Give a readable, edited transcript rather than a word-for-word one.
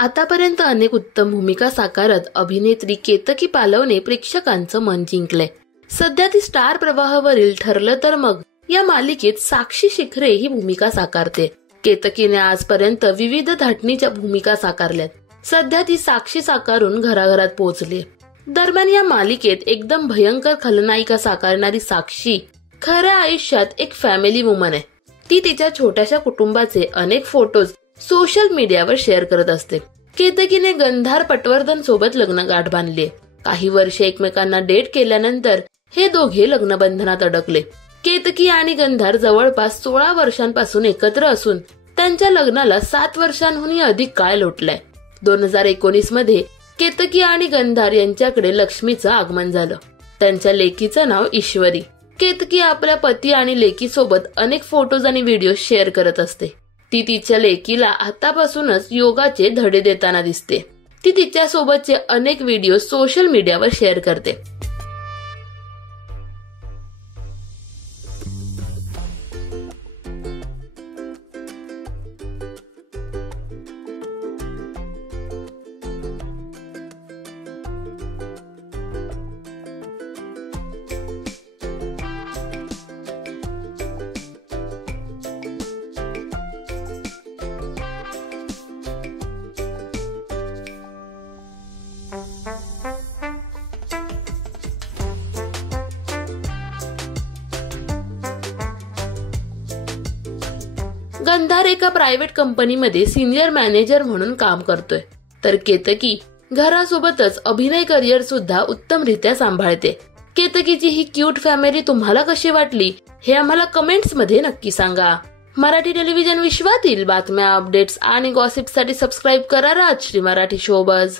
आतापर्यंत अनेक उत्तम भूमिका साकारत अभिनेत्री केतकी पालवने प्रेक्षकांचं मन जिंकलंय. सध्या ती स्टार प्रवाहावरील ठरलं तर मग या मालिकेत साक्षी शिखरे ही भूमिका साकारते. केतकीने आजपर्यंत विविध धाटणीच्या भूमिका साकारल्यात. सध्या ती साक्षी साकारून घराघरात पोहोचली. दरम्यान या मालिकेत एकदम भयंकर खलनायिका साकारणारी साक्षी खऱ्या आयुष्यात एक फॅमिली वुमन आहे. ती तिच्या छोट्याशा कुटुंबाचे अनेक फोटोज सोशल मीडियावर शेअर करत असते. केतकीने गंधार पटवर्धन सोबत लग्नगाठ बांधली. काही वर्षे एकमेकांना डेट केल्यानंतर हे दोघे लग्नबंधनात अडकले. केतकी आणि गंधार जवळपास 16 वर्षांपासून एकत्र असून त्यांच्या लग्नाला 7 वर्षांहूनही अधिक काळ लोटलाय. 2019 मध्ये केतकी आणि गंधार यांच्याकडे लक्ष्मीचं आगमन झालं. त्यांच्या लेकीचं नाव ईश्वरी. केतकी आपल्या पती आणि लेकीसोबत अनेक फोटोज आणि व्हिडिओ शेअर करत असते. ती तिच्या लेकीला आतापासूनच योगाचे धडे देताना दिसते. ती तिच्यासोबतचे अनेक व्हिडिओ सोशल मीडियावर शेअर करते. गंधार एका प्रायव्हेट कंपनीमध्ये सिनियर मॅनेजर म्हणून काम करतोय, तर केतकी घरासोबतच अभिनय करिअर सुद्धा उत्तमरित्या सांभाळते. केतकीची ही क्यूट फॅमिली तुम्हाला कशी वाटली हे आम्हाला कमेंट्स मध्ये नक्की सांगा. मराठी टेलिव्हिजन विश्वातील बातम्या, अपडेट्स आणि गॉसिपसाठी सबस्क्राईब करा राजश्री मराठी शोबज.